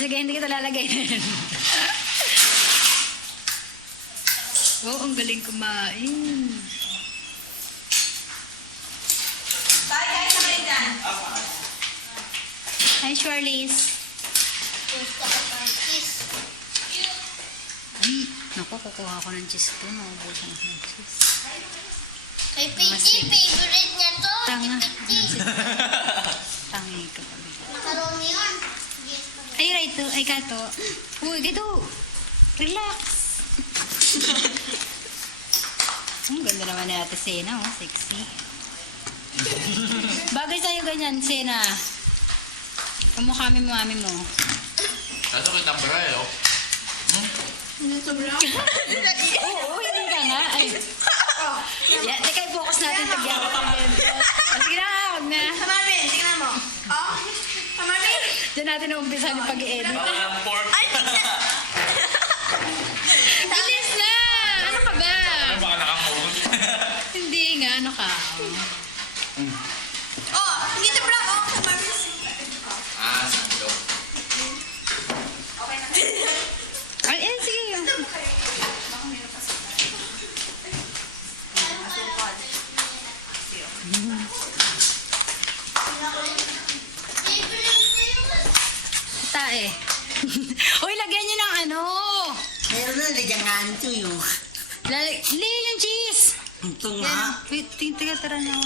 sige, hindi kita lalagay. Oh, ang galing kumain. Bye guys, sabay dyan. Hi, Shirley's. Ay, naku, kukuha ko ng cheese ko. Naubusan ako ng cheese. Kay Pidgey, favorite niya to. Tanga. Si Pidgey. Tangi ka pa. Makaroni yun. Ay, right to. Ay, kato. Uy, gito. Relax. Ang ganda naman ni Ate Sena, oh. Sexy. Bagay sa'yo ganyan, Sena. Kamukha mo mami mo. Kaso kitang baray, oh. Oo, hindi ka nga. Ay. Yeah, teka, i-focus natin pag-yawat ng bento. Sige na, huwag na. Kamarvin, tingnan mo. Oh, Kamarvin. Diyan natin na-umpisa yung pag-i-edit. Baka ng pork. Ay, Bilis na! Ano ka ba? Baka nakamold. Hindi nga, ano ka? oh, dito pala. Oh, Kamarvin. Ah, sando. Ay, sige. Tae. Uy, lagyan niyo ng ano. Meron na lagyan nga ito yung. Lagyan yung cheese. Ito Yan. nga. Wait, tingnan niyo.